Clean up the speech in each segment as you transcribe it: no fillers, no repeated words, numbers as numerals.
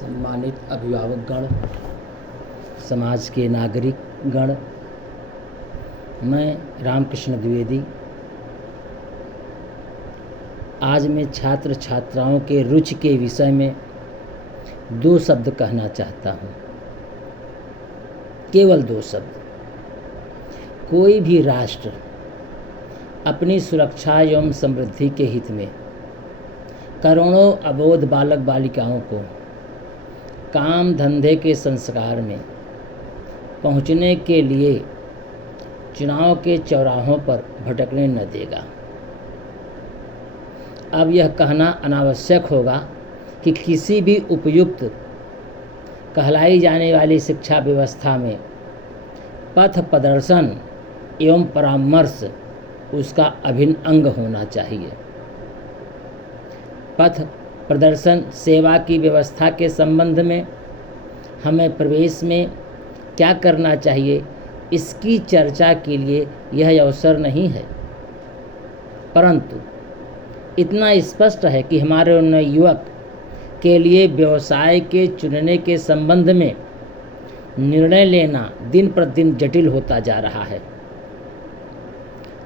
सम्मानित अभिभावकगण, समाज के नागरिक गण, मैं रामकृष्ण द्विवेदी आज मैं छात्र छात्राओं के रुचि के विषय में 2 शब्द कहना चाहता हूँ। केवल 2 शब्द। कोई भी राष्ट्र अपनी सुरक्षा एवं समृद्धि के हित में करोड़ों अबोध बालक बालिकाओं को काम धंधे के संस्कार में पहुँचने के लिए चुनाव के चौराहों पर भटकने न देगा। अब यह कहना अनावश्यक होगा कि किसी भी उपयुक्त कहलाई जाने वाली शिक्षा व्यवस्था में पथ प्रदर्शन एवं परामर्श उसका अभिन्न अंग होना चाहिए। पथ प्रदर्शन सेवा की व्यवस्था के संबंध में हमें प्रवेश में क्या करना चाहिए, इसकी चर्चा के लिए यह अवसर नहीं है, परंतु इतना स्पष्ट है कि हमारे उन युवक के लिए व्यवसाय के चुनने के संबंध में निर्णय लेना दिन प्रतिदिन जटिल होता जा रहा है,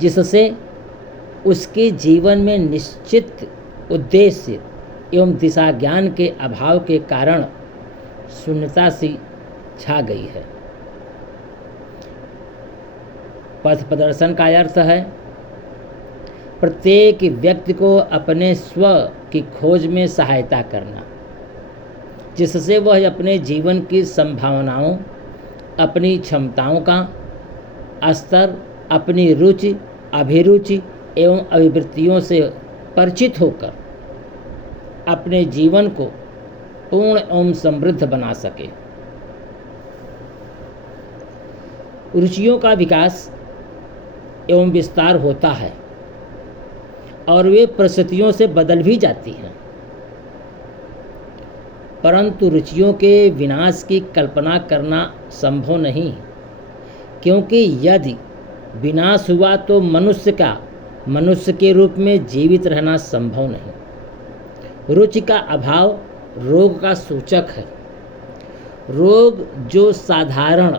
जिससे उसके जीवन में निश्चित उद्देश्य एवं दिशा ज्ञान के अभाव के कारण शून्यता सी छा गई है। पथ प्रदर्शन का अर्थ है प्रत्येक व्यक्ति को अपने स्व की खोज में सहायता करना, जिससे वह अपने जीवन की संभावनाओं, अपनी क्षमताओं का स्तर, अपनी रुचि, अभिरुचि एवं अभिवृत्तियों से परिचित होकर अपने जीवन को पूर्ण एवं समृद्ध बना सके। रुचियों का विकास एवं विस्तार होता है और वे परिस्थितियों से बदल भी जाती हैं, परंतु रुचियों के विनाश की कल्पना करना संभव नहीं, क्योंकि यदि विनाश हुआ तो मनुष्य के रूप में जीवित रहना संभव नहीं। रुचि का अभाव रोग का सूचक है। रोग जो साधारण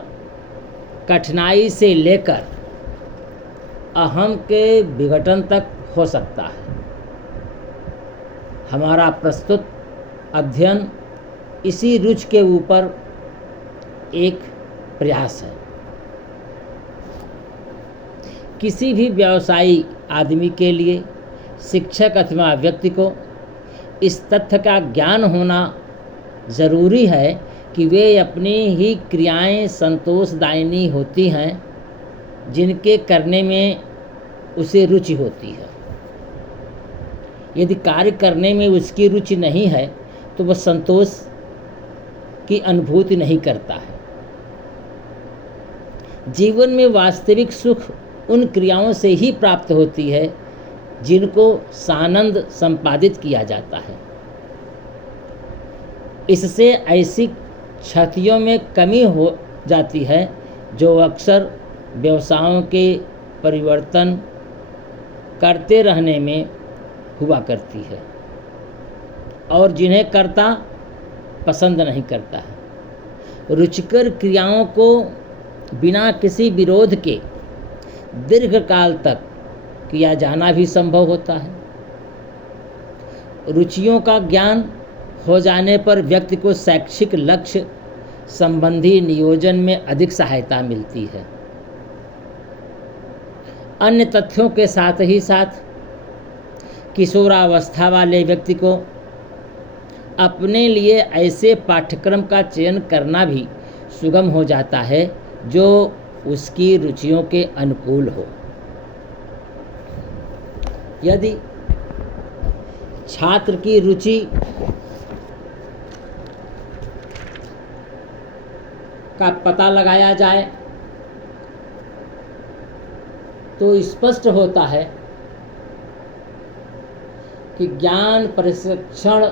कठिनाई से लेकर अहम के विघटन तक हो सकता है। हमारा प्रस्तुत अध्ययन इसी रुचि के ऊपर एक प्रयास है। किसी भी व्यवसायी आदमी के लिए शिक्षक अथवा व्यक्ति को इस तथ्य का ज्ञान होना ज़रूरी है कि वे अपनी ही क्रियाएं संतोषदायिनी होती हैं जिनके करने में उसे रुचि होती है। यदि कार्य करने में उसकी रुचि नहीं है तो वह संतोष की अनुभूति नहीं करता है। जीवन में वास्तविक सुख उन क्रियाओं से ही प्राप्त होती है जिनको सानंद संपादित किया जाता है। इससे ऐसी क्षतियों में कमी हो जाती है जो अक्सर व्यवसायों के परिवर्तन करते रहने में हुआ करती है और जिन्हें करता पसंद नहीं करता है। रुचिकर क्रियाओं को बिना किसी विरोध के दीर्घकाल तक किया जाना भी संभव होता है। रुचियों का ज्ञान हो जाने पर व्यक्ति को शैक्षिक लक्ष्य संबंधी नियोजन में अधिक सहायता मिलती है। अन्य तथ्यों के साथ ही साथ किशोरावस्था वाले व्यक्ति को अपने लिए ऐसे पाठ्यक्रम का चयन करना भी सुगम हो जाता है जो उसकी रुचियों के अनुकूल हो। यदि छात्र की रुचि का पता लगाया जाए तो स्पष्ट होता है कि ज्ञान प्रशिक्षण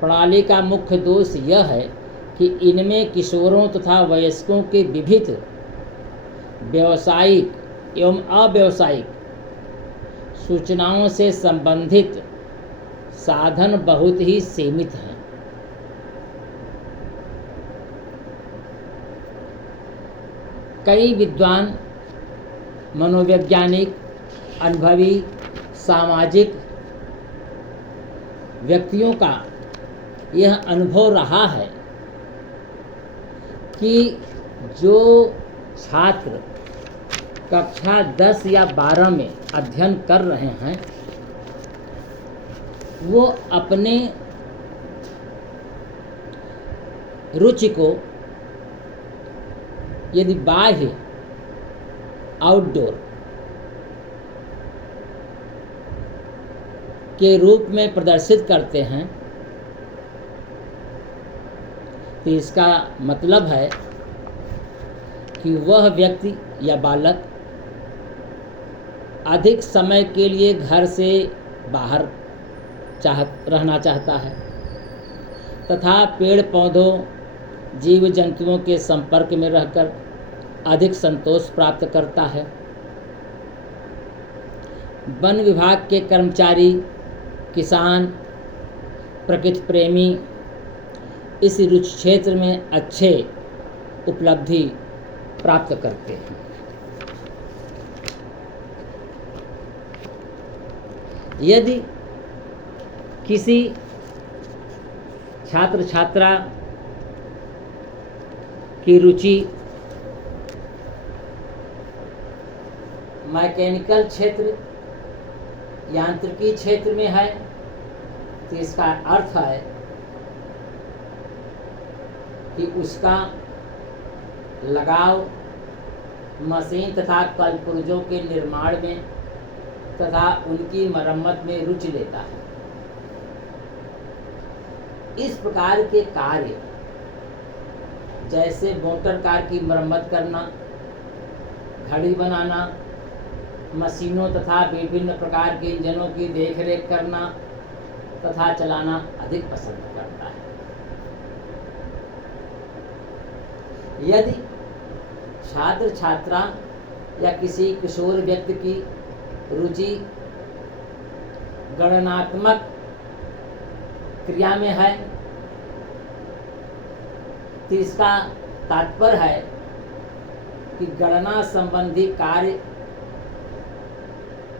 प्रणाली का मुख्य दोष यह है कि इनमें किशोरों तथा वयस्कों के विविध व्यावसायिक एवं अव्यावसायिक सूचनाओं से संबंधित साधन बहुत ही सीमित हैं। कई विद्वान, मनोवैज्ञानिक, अनुभवी, सामाजिक व्यक्तियों का यह अनुभव रहा है कि जो छात्र कक्षा 10 या 12 में अध्ययन कर रहे हैं वो अपने रुचि को यदि बाह्य आउटडोर के रूप में प्रदर्शित करते हैं तो इसका मतलब है कि वह व्यक्ति या बालक अधिक समय के लिए घर से बाहर रहना चाहता है तथा पेड़ पौधों, जीव जंतुओं के संपर्क में रहकर अधिक संतोष प्राप्त करता है। वन विभाग के कर्मचारी, किसान, प्रकृति प्रेमी इस रुचि क्षेत्र में अच्छे उपलब्धि प्राप्त करते हैं। यदि किसी छात्र छात्रा की रुचि मैकेनिकल क्षेत्र, यांत्रिकी क्षेत्र में है तो इसका अर्थ है कि उसका लगाव मशीन तथा कलपुर्जों के निर्माण में तथा उनकी मरम्मत में रुचि लेता है। इस प्रकार के कार्य जैसे मोटर कार की मरम्मत करना, घड़ी बनाना, मशीनों तथा विभिन्न प्रकार के इंजनों की देखरेख करना तथा चलाना अधिक पसंद करता है। यदि छात्र छात्रा या किसी किशोर व्यक्ति की रुचि गणनात्मक क्रिया में है तो इसका तात्पर्य है कि गणना संबंधी कार्य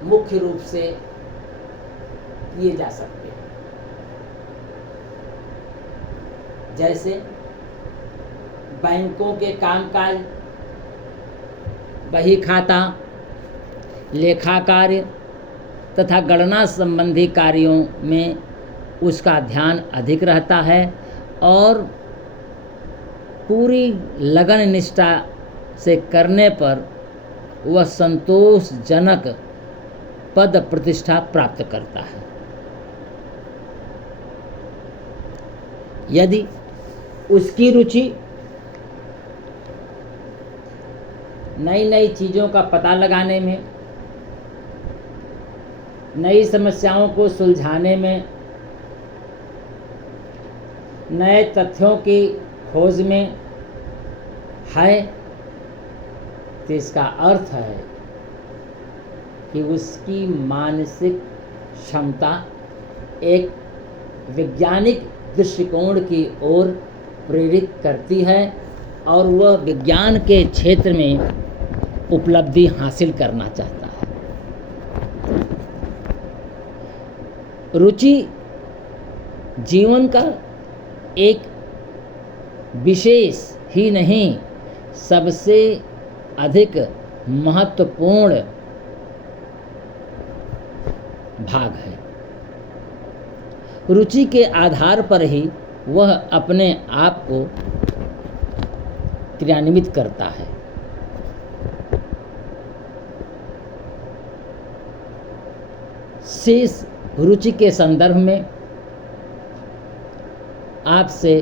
मुख्य रूप से किए जा सकते हैं, जैसे बैंकों के कामकाज, बही खाता, लेखा कार्य तथा गणना संबंधी कार्यों में उसका ध्यान अधिक रहता है और पूरी लगन निष्ठा से करने पर वह संतोषजनक पद प्रतिष्ठा प्राप्त करता है। यदि उसकी रुचि नई नई चीज़ों का पता लगाने में, नई समस्याओं को सुलझाने में, नए तथ्यों की खोज में है तो इसका अर्थ है कि उसकी मानसिक क्षमता एक वैज्ञानिक दृष्टिकोण की ओर प्रेरित करती है और वह विज्ञान के क्षेत्र में उपलब्धि हासिल करना चाहता है। रुचि जीवन का एक विशेष ही नहीं, सबसे अधिक महत्वपूर्ण भाग है। रुचि के आधार पर ही वह अपने आप को क्रियान्वित करता है। शेष रुचि के संदर्भ में आपसे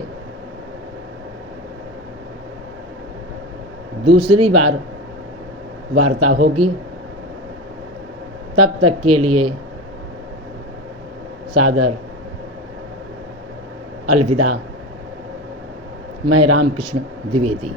दूसरी बार वार्ता होगी। तब तक के लिए सादर अलविदा। मैं रामकृष्ण द्विवेदी।